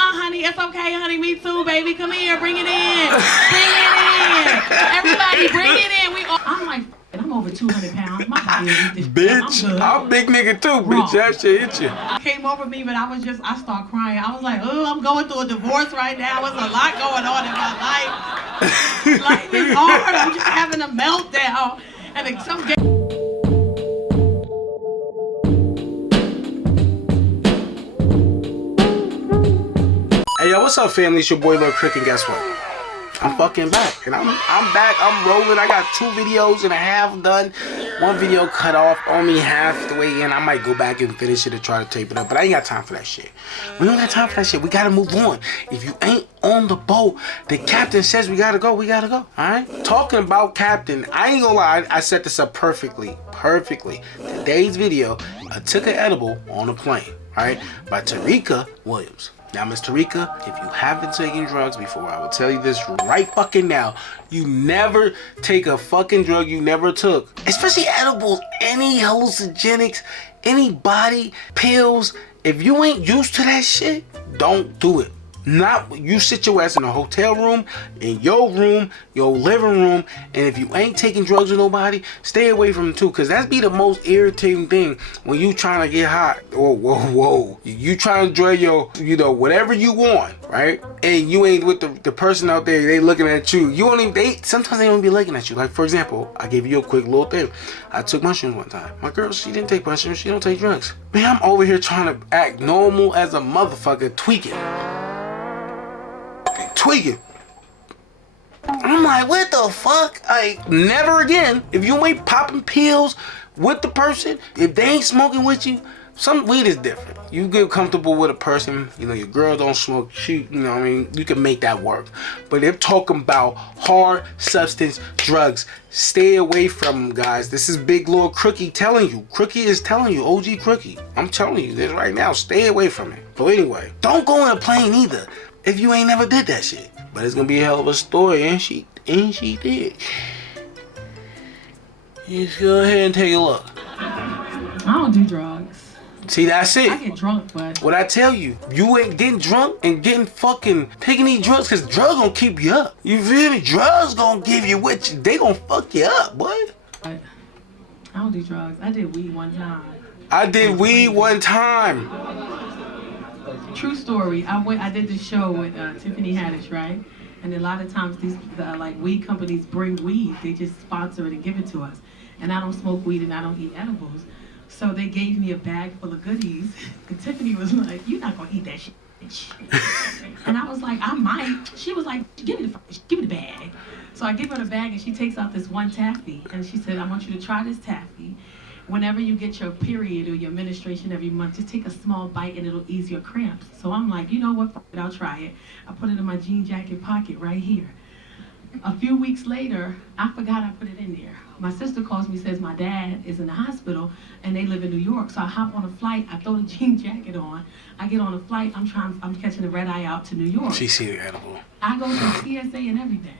Honey, it's okay, honey. Me too, baby. Come here, bring it in. Bring it in. Everybody, bring it in. I'm like, I'm over 200 pounds. My body will eat this bitch, shit. I'm a big nigga too, bitch. That shit hit you. I came over me, but I start crying. I was like, oh, I'm going through a divorce right now. There's a lot going on in my life. Life is hard. I'm just having a meltdown. And then some gay. Hey, yo, what's up, family? It's your boy, Lil Crook, and guess what? I'm fucking back, and I'm back. I'm rolling. I got 2 videos and a half done. 1 video cut off, only half the way in. I might go back and finish it and try to tape it up, but I ain't got time for that shit. We don't got time for that shit. We gotta move on. If you ain't on the boat, the captain says we gotta go. We gotta go. All right. Talking about captain, I ain't gonna lie. I set this up perfectly. Today's video, I took an edible on a plane. All right, by Tarika Williams. Now, Miss Tarika, if you haven't taken drugs before, I will tell you this right fucking now. You never take a fucking drug you never took. Especially edibles, any hallucinogenics, any body pills. If you ain't used to that shit, don't do it. Not you sit your ass in a hotel room, in your room, your living room, and if you ain't taking drugs with nobody, stay away from them too, because that's be the most irritating thing when you trying to get hot. Whoa. You trying to enjoy your, whatever you want, right? And you ain't with the person out there, they looking at you. You don't even, sometimes they don't be looking at you. Like, for example, I give you a quick little thing. I took mushrooms one time. My girl, she didn't take mushrooms, she don't take drugs. Man, I'm over here trying to act normal as a motherfucker, tweaking. I'm like, what the fuck? Never again. If you ain't popping pills with the person, if they ain't smoking with you, some weed is different. You get comfortable with a person, your girl don't smoke, you can make that work. But they're talking about hard substance drugs. Stay away from them, guys. This is Big Lord Crookie telling you. Crookie is telling you, OG Crookie. I'm telling you this right now. Stay away from it. But anyway, don't go in a plane either if you ain't never did that shit. But it's gonna be a hell of a story, and she did. Just go ahead and take a look. I don't do drugs. See, that's it. I get drunk, but what I tell you, you ain't getting drunk and getting fucking taking these drugs, cause drugs gonna keep you up. You feel me? Drugs gonna give you what you, they gonna fuck you up, boy. I don't do drugs. I did weed one time. I did weed one time. True story. I did this show with Tiffany Haddish, right? And a lot of times these weed companies bring weed. They just sponsor it and give it to us. And I don't smoke weed and I don't eat edibles. So they gave me a bag full of goodies. And Tiffany was like, "You're not gonna eat that shit." And I was like, "I might." She was like, give me the bag." So I give her the bag and she takes out this one taffy. And she said, "I want you to try this taffy. Whenever you get your period or your menstruation every month, just take a small bite and it'll ease your cramps." So I'm like, you know what, fuck it, I'll try it. I put it in my jean jacket pocket right here. A few weeks later, I forgot I put it in there. My sister calls me, says my dad is in the hospital and they live in New York. So I hop on a flight, I throw the jean jacket on. I get on a flight, I'm catching a red eye out to New York. She see the edible. I go to TSA and everything.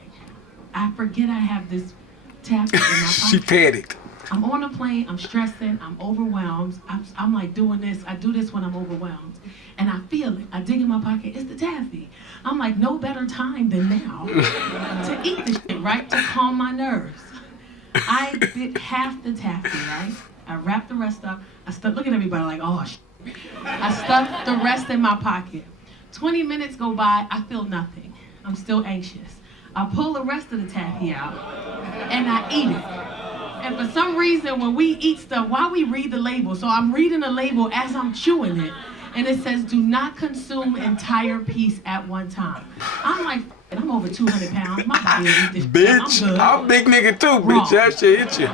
I forget I have this tablet in my pocket. She panicked. I'm on a plane, I'm stressing, I'm overwhelmed. I'm like doing this, I do this when I'm overwhelmed. And I feel it, I dig in my pocket, it's the taffy. I'm like, no better time than now to eat this shit, right? To calm my nerves. I did half the taffy, right? I wrapped the rest up. Look at everybody like, oh shit. I stuffed the rest in my pocket. 20 minutes go by, I feel nothing. I'm still anxious. I pull the rest of the taffy out and I eat it. And for some reason, when we eat stuff, why we read the label? So I'm reading the label as I'm chewing it, and it says, "Do not consume entire piece at one time." I'm like, I'm over 200 pounds. My body will eat this bitch, shit. I'm a big nigga too, bitch. That shit hit you.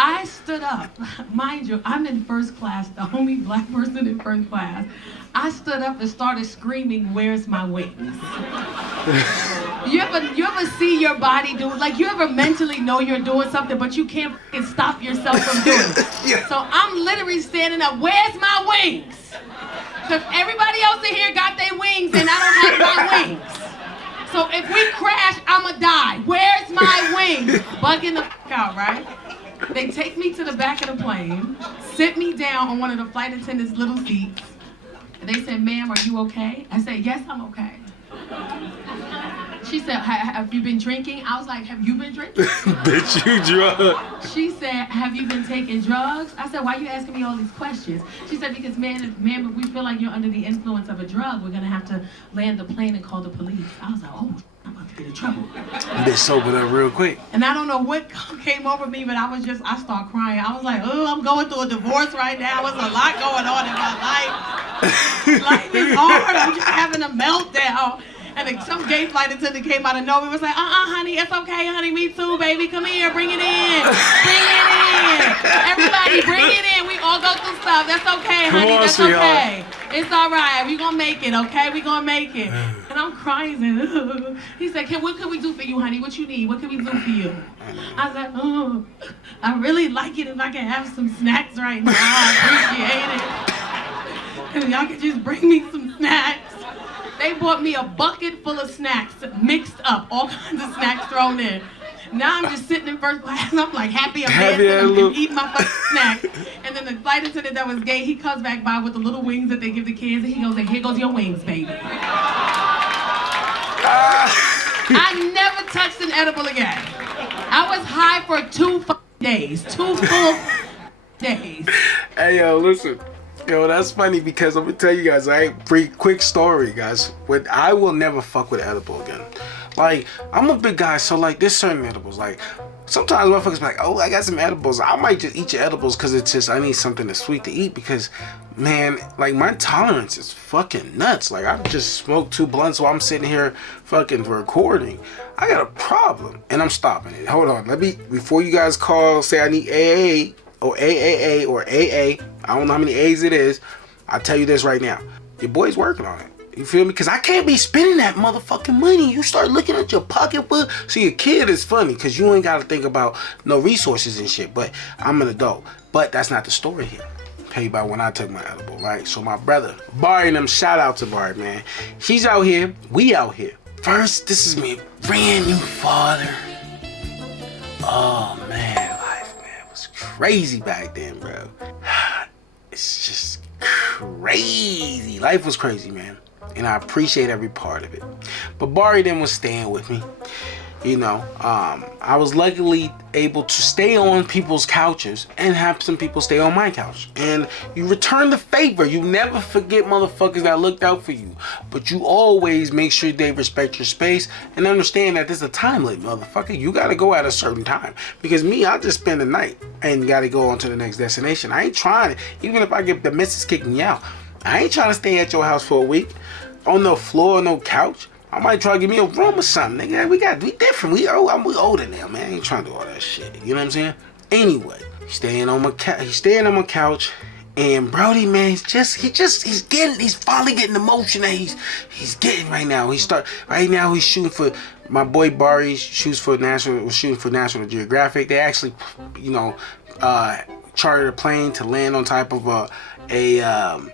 I stood up. Mind you, I'm in first class, the only black person in first class. I stood up and started screaming, "Where's my wings?" You ever see your body do, like, you ever mentally know you're doing something, but you can't stop yourself from doing it? Yeah. So I'm literally standing up, "Where's my wings?" Because everybody else in here got their wings and I don't have my wings. So if we crash, I'ma die. Where's my wings? Bugging the fuck out, right? They take me to the back of the plane, sit me down on one of the flight attendants' little seats, And they said, ma'am, are you okay? I said, yes, I'm okay. She said, have you been drinking? I was like, have you been drinking? Bitch, you drunk. She said, have you been taking drugs? I said, why are you asking me all these questions? She said, because ma'am, if we feel like you're under the influence of a drug, we're gonna have to land the plane and call the police. I was like, oh, I'm about to get in trouble. Bitch sobered up real quick. And I don't know what came over me, but I started crying. I was like, oh, I'm going through a divorce right now. There's a lot going on in my life. Life is hard. I'm just having a meltdown. And then some gay flight attendant came out of nowhere and was like, honey, it's okay, honey, me too, baby. Come here, bring it in. Bring it in. Everybody, bring it in. We all go through stuff. That's okay, honey. That's okay. It's all right. We gonna make it, okay? We gonna make it. And I'm crying. He said, what can we do for you, honey? What you need? What can we do for you? I was like, oh, I really like it if I can have some snacks right now. I appreciate it. And y'all can just bring me some snacks. They bought me a bucket full of snacks, mixed up, all kinds of snacks thrown in. Now I'm just sitting in first class, and I'm like happy I'm dancing and eating my fucking snacks. And then the flight attendant that was gay, he comes back by with the little wings that they give the kids, and he goes, here goes your wings, baby. I never touched an edible again. I was high for 2 days, 2 full days. Hey, yo, listen. Yo, that's funny because I'm gonna tell you guys, pretty quick story, guys. I will never fuck with edible again. Like, I'm a big guy, so like, there's certain edibles. Like, sometimes motherfuckers be like, oh, I got some edibles. I might just eat your edibles because it's just, I need something that's sweet to eat because, man, like, my tolerance is fucking nuts. Like, I've just smoked 2 blunts while I'm sitting here fucking recording. I got a problem, and I'm stopping it. Hold on, before you guys call, say I need AA, or AAA or AA, I don't know how many A's it is. I'll tell you this right now. Your boy's working on it. You feel me? Because I can't be spending that motherfucking money. You start looking at your pocketbook. See, a kid is funny because you ain't got to think about no resources and shit. But I'm an adult. But that's not the story here. I'll tell you about when I took my edible, right? So my brother, Barry and them, shout out to Barry, man. He's out here. We out here. First, this is me, brand new father. Oh, man. Crazy back then, bro. It's just crazy. Life was crazy, man. And I appreciate every part of it. But Barry then was staying with me. You know, I was luckily able to stay on people's couches and have some people stay on my couch. And you return the favor. You never forget motherfuckers that looked out for you. But you always make sure they respect your space and understand that there's a time limit, motherfucker. You gotta go at a certain time. Because me, I just spend the night and gotta go on to the next destination. I ain't trying to, even if I get the missus kicking me out, I ain't trying to stay at your house for a week on no floor, no couch. I might try to give me a room or something, nigga. We different. We older now, man. I ain't trying to do all that shit. You know what I'm saying? Anyway, he's staying on my couch, and Brody, man, he's finally getting the motion that he's getting right now. Right now he's shooting for my boy Barry. Was shooting for National Geographic. They actually, you know, chartered a plane to land on top of an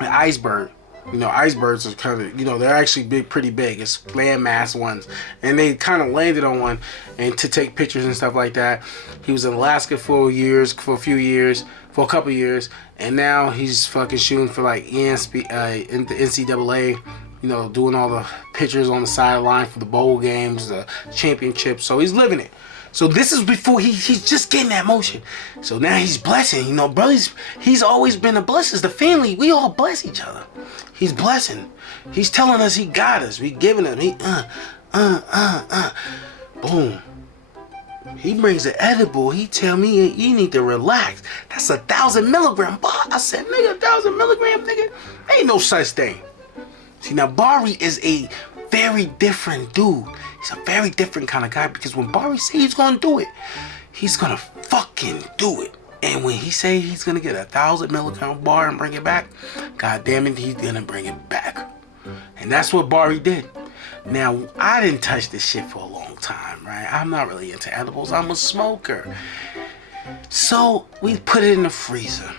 iceberg. You know, icebergs are kind of, you know, they're actually pretty big. It's landmass ones. And they kind of landed on one and to take pictures and stuff like that. He was in Alaska for a couple years. And now he's fucking shooting for like the NCAA, you know, doing all the pictures on the sideline for the bowl games, the championships. So he's living it. So this is before he's just getting that motion. So now he's blessing, you know, brothers. He's always been a blessing. The family, we all bless each other. He's blessing. He's telling us he got us. We giving him. Boom. He brings an edible. He tell me you need to relax. That's 1,000 milligrams. I said, nigga, 1,000 milligrams, nigga. Ain't no such thing. See, now Barry is a very different dude. He's a very different kind of guy because when Barry say he's gonna do it, he's gonna fucking do it. And when he say he's gonna get 1,000 milligram bar and bring it back, god damn it, he's gonna bring it back. And that's what Barry did. Now, I didn't touch this shit for a long time, right? I'm not really into edibles. I'm a smoker. So we put it in the freezer.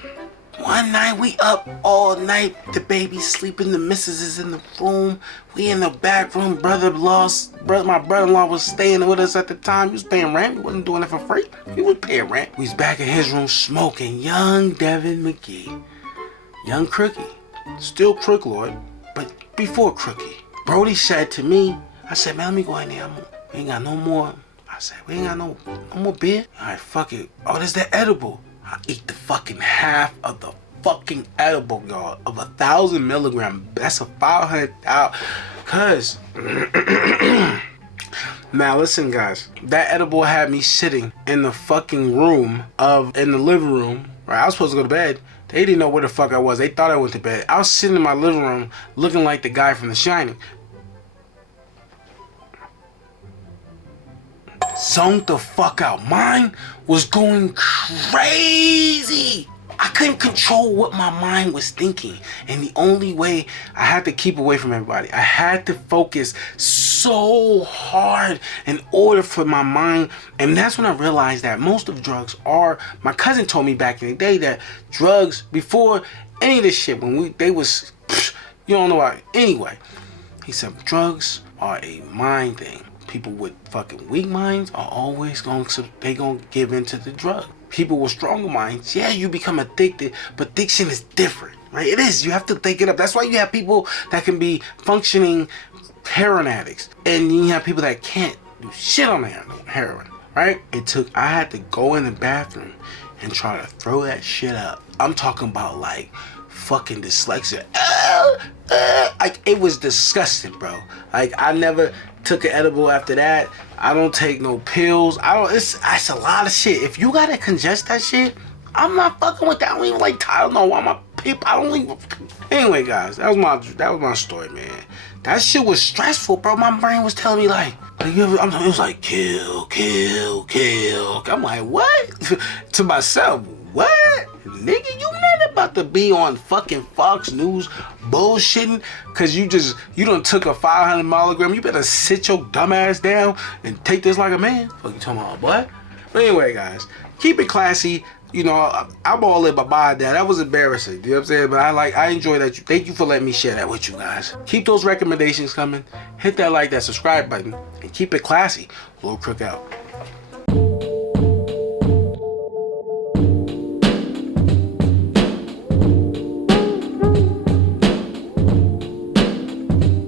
One night we up all night. The baby's sleeping. The missus is in the room. We in the back room. My brother-in-law was staying with us at the time. He was paying rent. He wasn't doing it for free. He was paying rent. We was back in his room smoking. Young Devin McGee. Young Crookie. Still Crook Lord, but before Crookie. Brody said to me, I said, man, let me go in there. We ain't got no more. I said, we ain't got no more beer. All right, fuck it. Oh, there's that edible. I eat the fucking half of the fucking edible, y'all, of 1,000 milligrams. That's a 500,000. Cause, now listen, guys. That edible had me sitting in the fucking room in the living room. Right, I was supposed to go to bed. They didn't know where the fuck I was. They thought I went to bed. I was sitting in my living room looking like the guy from The Shining. Zoned the fuck out. Mine was going crazy. I couldn't control what my mind was thinking. And the only way I had to keep away from everybody, I had to focus so hard in order for my mind. And that's when I realized that most of drugs are, my cousin told me back in the day that drugs, before any of this shit, when they was, you don't know why. Anyway, he said drugs are a mind thing. People with fucking weak minds are always gonna give into the drug. People with stronger minds, yeah, you become addicted, but addiction is different, right? It is. You have to think it up. That's why you have people that can be functioning heroin addicts, and you have people that can't do shit on heroin, right? I had to go in the bathroom and try to throw that shit up. I'm talking about like fucking dyslexia. Like it was disgusting, bro. Like I never took an edible after that. I don't take no pills. It's a lot of shit. If you gotta congest that shit, I'm not fucking with that. I don't even like Tylenol. Why my people? I don't even. Anyway, guys, that was my story, man. That shit was stressful, bro. My brain was telling me like it was like kill. I'm like, what? To myself, what? Nigga, you not about to be on fucking Fox News bullshitting cause you done took a 500 milligram. You better sit your dumb ass down and take this like a man. Fuck you talking about, what? But anyway, guys, keep it classy. You know, I'm all in my mind now. That was embarrassing. You know what I'm saying? But I enjoy that. Thank you for letting me share that with you guys. Keep those recommendations coming. Hit that like, that subscribe button, and keep it classy. Lord Crook out.